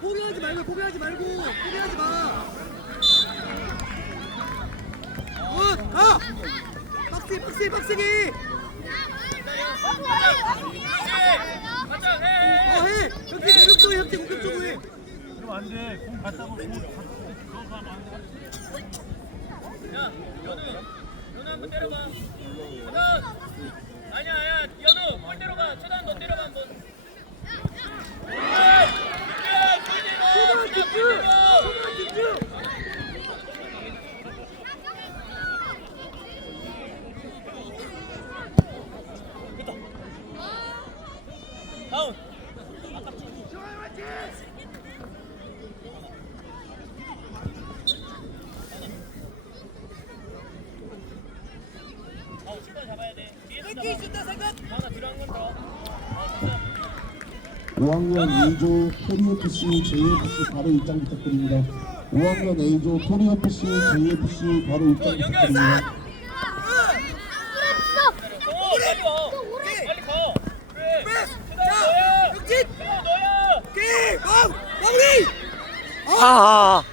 포기하지 말고 포기하지 말고 포기하지 마. 굿 가. 박스 박스 박스기. 가자 해. 어 해. 형태 공격적으로 형태 공격적으로 해. 그럼 안 돼. 공 갖다 놓고 공 갖고 너 가면 안 돼. 야 연우 연우 한번 때려봐. 가자. 아니야 야 연우 볼 때려봐. 초단 너 때려봐 한번. 집중. 소나 집중. 다운. 다운 슈터 잡아야 돼. 뒤에서 잡아. 하나 뒤로 한건 더. 어, 됐어. 5학년 A조 토리FC, JFC 바로 입장 부탁드립니다. 5학년 A조 토리FC, JFC 바로 입장 부탁드립니다. 어,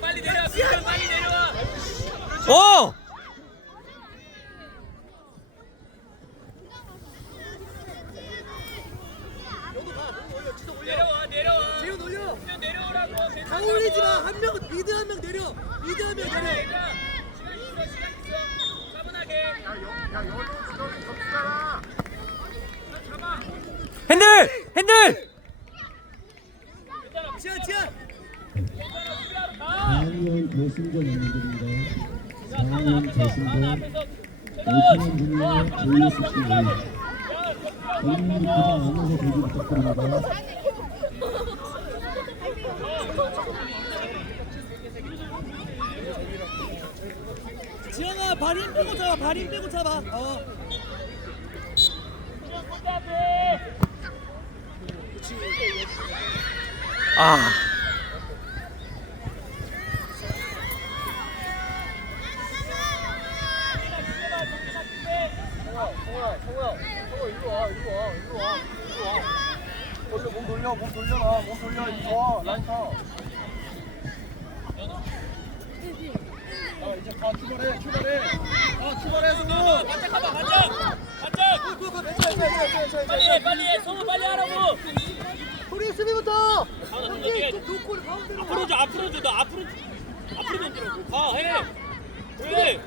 빨리 내려와, 내려와. 지훈 올려. 내려오라고. 다. 올리지 마. 한 명, 미드 한 명 내려. 미드 한명 내려. 시간 있어, 시간 있어. 차분하게. 핸들! 핸들! 지현, 지현. 4학년 결승전 연구입니다. 자, 다운 4학년 앞에서, 다운 결승전. 5천원 주니어 JFC. 본인이 가장 안에서 대기 부탁드립니다. 지현아, 발 힘 빼고 잡아. 발 힘 빼고 잡아. 어. 아, 성호야, 성호야, 성호 이리 와, 이리 와, 이리 와, 이리 와. 돌려, 몸 돌려, 몸 돌려라, 몸 돌려, 와, 라인 타. 아, 이제 가, 출발해, 출발해. 아, 출발해, 성호. 반짝 가봐, 반짝. 반짝. 그 빨리 해, 빨리 해. 성우 빨리 하라고. 우리 수비부터. 뒤에. 놓고 가운데로. 앞으로 줘, 앞으로 줘. 너 앞으로 앞으로 던지라고. 가, 해. 왜?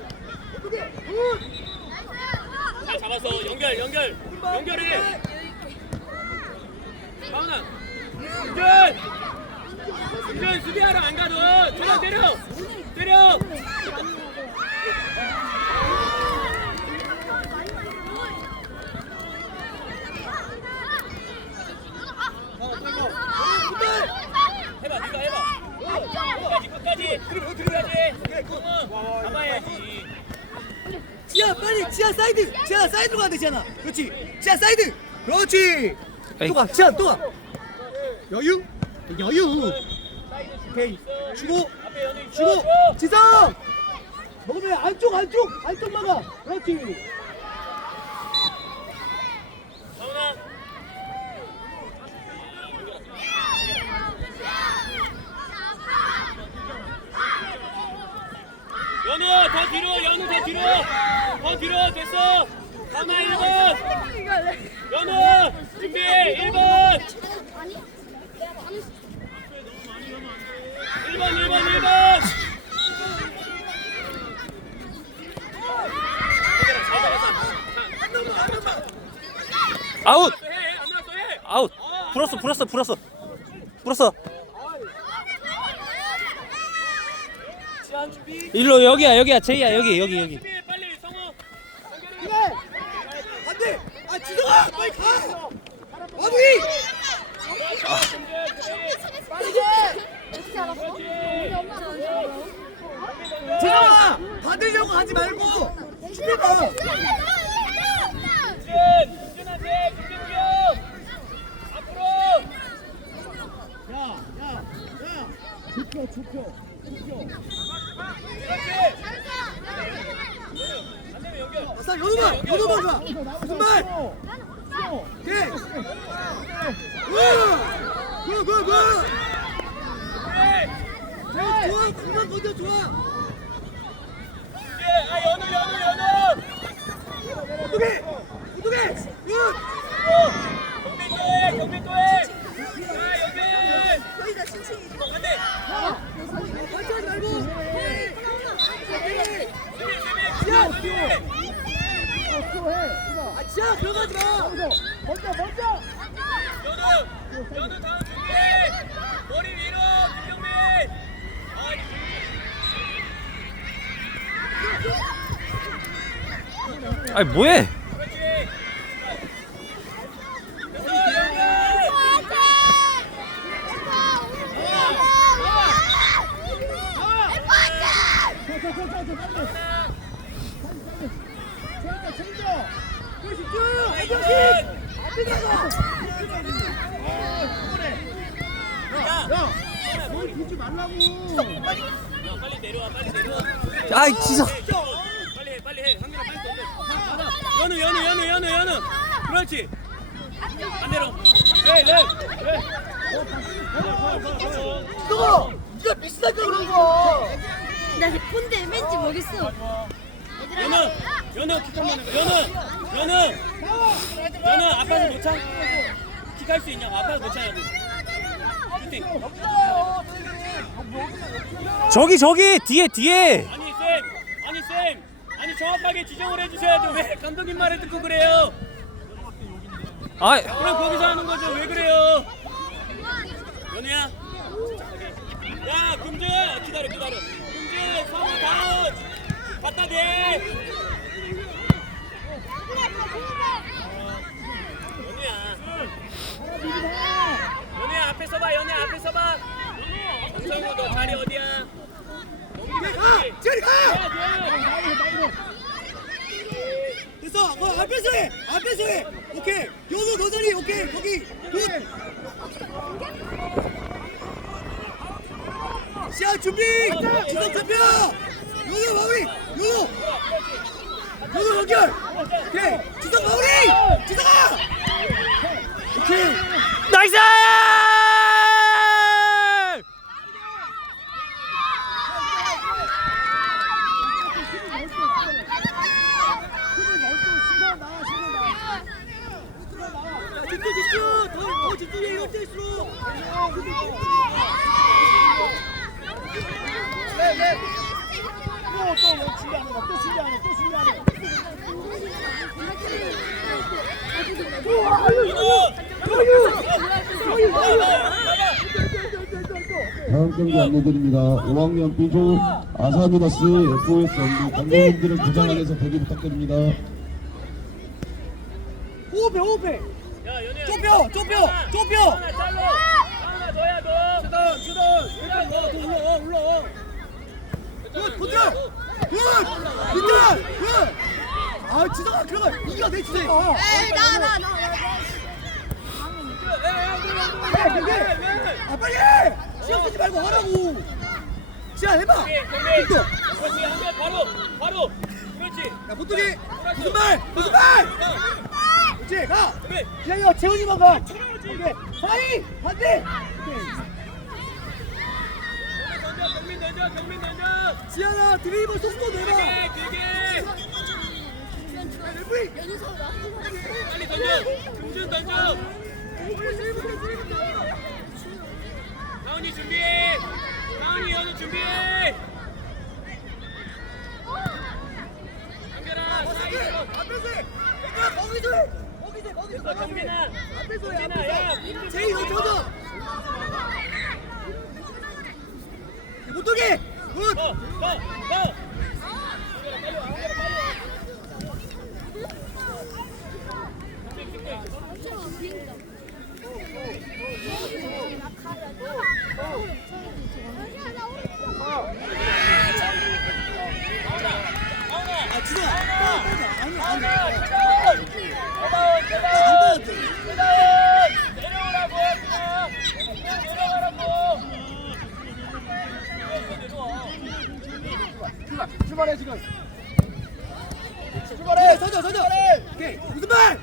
어떻게? 굿. 잘 잡았어. 연결, 연결. 연결해. 수준! 수준 수비하러 안 가도 전화 때려! 때려! 뭐 어, 지하 사이드! 지아 사이드로 가야 돼 지아나 그렇지. 지아 사이드! 그렇지. 또 가 지아 또가. 여유 여유 오케이 주고. 주고 줘. 지성 먹으면 안쪽 안쪽 안쪽 막아 그렇지 정훈아. 연우 더 뒤로 연우 더 뒤로 더 뒤로 됐어 가나 1번 연우 준비 1번 1번 1번 1번 아웃! 아웃! 불었어 불었어 불었어. 불었어. 일로 여기야 여기야. 제이야 여기 여기 여기. 빨리 성우. 안돼 아 지성아! 빨리 가! 마무리 빠르게! 어떻게 알았어? 우리 엄마는 안 좋아요. 지성아 받으려고 하지 말고 연우가 좋아 예, 아아 지아 들어가지 마 연우 연우 다음 준비해 머리 위로 김경민 아 아니 뭐해 아이 지성 빨리 해 빨리 해 한민아 빨리 던져 받아 연우 연우 연우 연우 연우. 그렇지. 반대로 네, 네, 너 네가 비슷하니까 그런 거. 나 폰데 맨지 모르겠어. 연우 연우 킥 한번 해봐. 연우 연우. 연우 아파서 못 차? 킥할 수 있냐고 아파서 못 차냐고 슈팅 저기 저기 뒤에 뒤에 정확하게 지정을 해주셔야죠. 왜 감독님 말을 듣고 그래요? 아이. 그럼 거기서 하는 거죠. 왜 그래요? 연우야. 야 금주 기다려 기다려. 금주 성우 다운 갖다 대. 연우야. 연우야 앞에 서봐. 연우야 앞에 서봐 정성우 너 자리 어디야 가! 지현이 가! 됐어 어, 앞에서 해 앞에서 해. 오케이. 연우 너 자리 오케이. 거기. 굿 시작 준비. 지성 잡혀. 연우 마무리. 연우 연우 연결. 오케이. 지성 마무리. 지성아 오케이. 나이스 자, 집중 집중 더, 더 집중해 이럴 때일수록 다음 경기 안내드립니다. 5학년 B조 아사미너스 FOS 연구 관계인들을 구장 안에서 대기 부탁드립니다. 호흡해 호흡해 좁혀 좁혀 좁혀 하나 너야 너 주던 주던 일단 너 올라 올라 굿 굿! 굿! 민준! 굿! 아 지성아 그러면 이겨 내 지성아 에이 나 나 나. 해 그게 아 빨리 해 시간 쓰지 말고 하라고. 시간 해봐. 경민 또. 그렇지 한번 바로 바로. 그렇지. 야 보뚜기 무슨 말? 무슨 말? 그렇지 가. 기영이가 재훈이만 가. 오케이 사이 반대 오케이. 던져 경민 던져 경민 던져 지현아 드리블 속도 내봐 길게 길게. 빨리 던져. 금준 던져 다운이 준비해. 다운이 연우 준비해. 강결아 사이드로 앞에서 얘들아 거기서 어, 앞에서 해 경민아 야 앞에서 민준 제이 너 젖어 보뚜기 굿. 더 더 더 아 진짜 아니 아니 계단 계단 안 떠났대 내려오라고 그냥 그냥 내려가라고 내려와 출발해 지금 출발해 던져 던져 오케이 무슨 말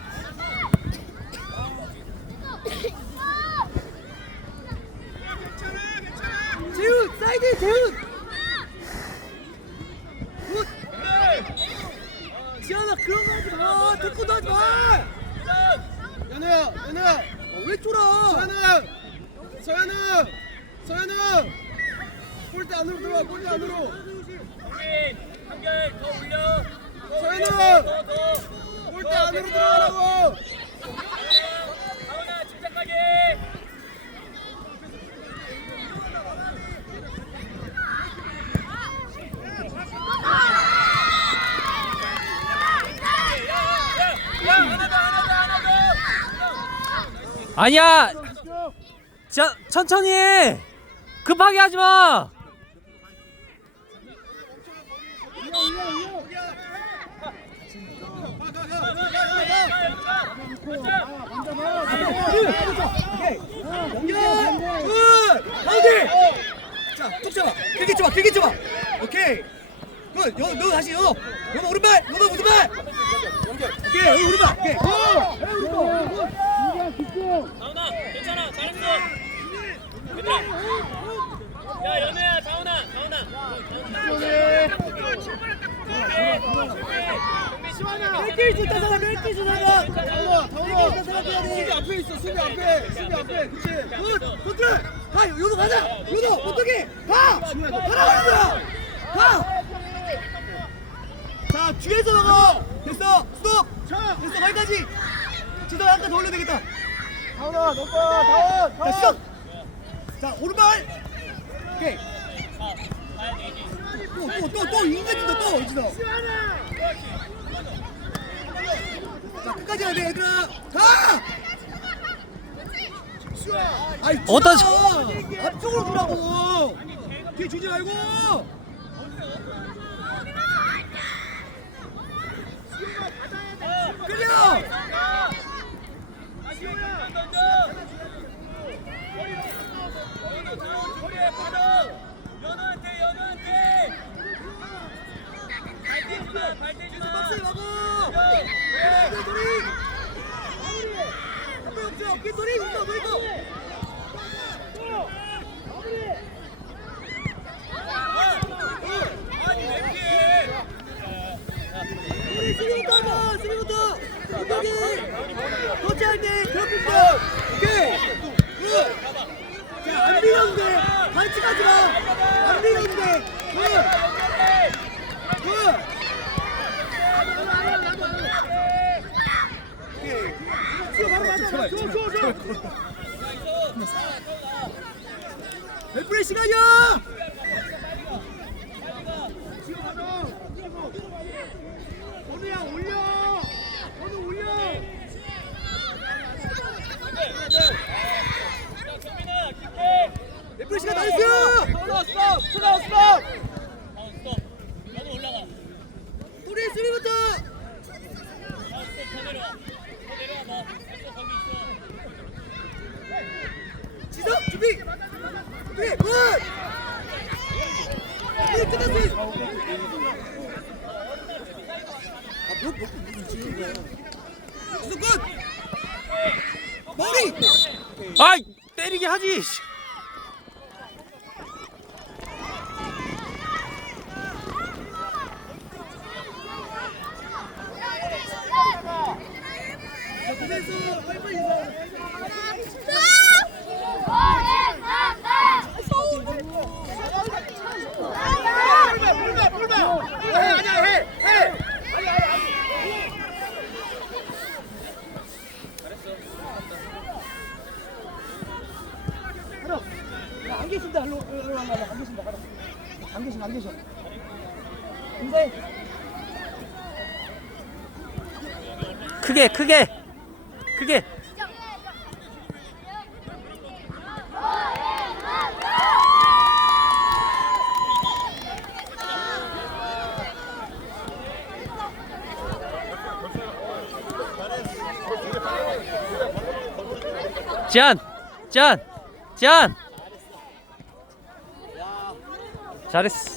재훈 사이드 재훈 굿 지현아 그런 거 하지 마 태권도 하지 마 연우야 연우야. 어, 왜 쫄아? 서현우 서현우 서현우. 골대 안으로 들어와 골대 안으로. 한결 더 올려. 서현우. 골대 안으로 들어가라고 가은아 침착하게 야야야 하나 더 하나 더 하나 더 아니야. 자, 천천히 해. 급하게 하지 마. 잡아 오케이 굿너 다시 너 연어 오른발 연어 무슨 발 오케이 오른발 오케이 굿 다운아 괜찮아 잘했어 얘들아 야 연우야 다운아 다운아 뺄길 수 있다 사람 뺄길 수 있다 사람 다운아 다운아 뺄길 수 있다 사람 수비 해야 앞에 있어 수비 앞에 수비 앞에 그치 굿 컨트롤 가 요도 가자 요도 어떻게 가 가라고 거야 가 자, 뒤에서 먹어! 됐어! 스톱! 됐어, 거기까지! 지도 약간 더 올려야 되겠다. 다운아 너거 다운 자, 스톱! 자, 오른발! 오케이. 또, 또, 또, 또, 인간진다, 또, 이진아. 자, 끝까지 해야 돼, 얘들아. 가! 아이, 어디다 주라! 앞쪽으로 주라고! 뒤에 주지 말고! 끌려! 허리에 받아 연우한테 연우한테 발대지 마 발대지 마 박스 가고! 어깨 소리! 아니 왜 피해 우리 수비부터 하자! 수비부터! 운동이! 터치할 때 써! 오케이! 굿! 자, 안 밀어도 돼! 반칙하지 마! 안 밀어도 돼! 굿! 굿! 오케이. 줘, 줘, 줘! 레프리 시간이야! 건우야 올려 건우 올려 레프리 시간 나이스! 어 크게 크게 크게 짠! 짠! 짠! 잘했어.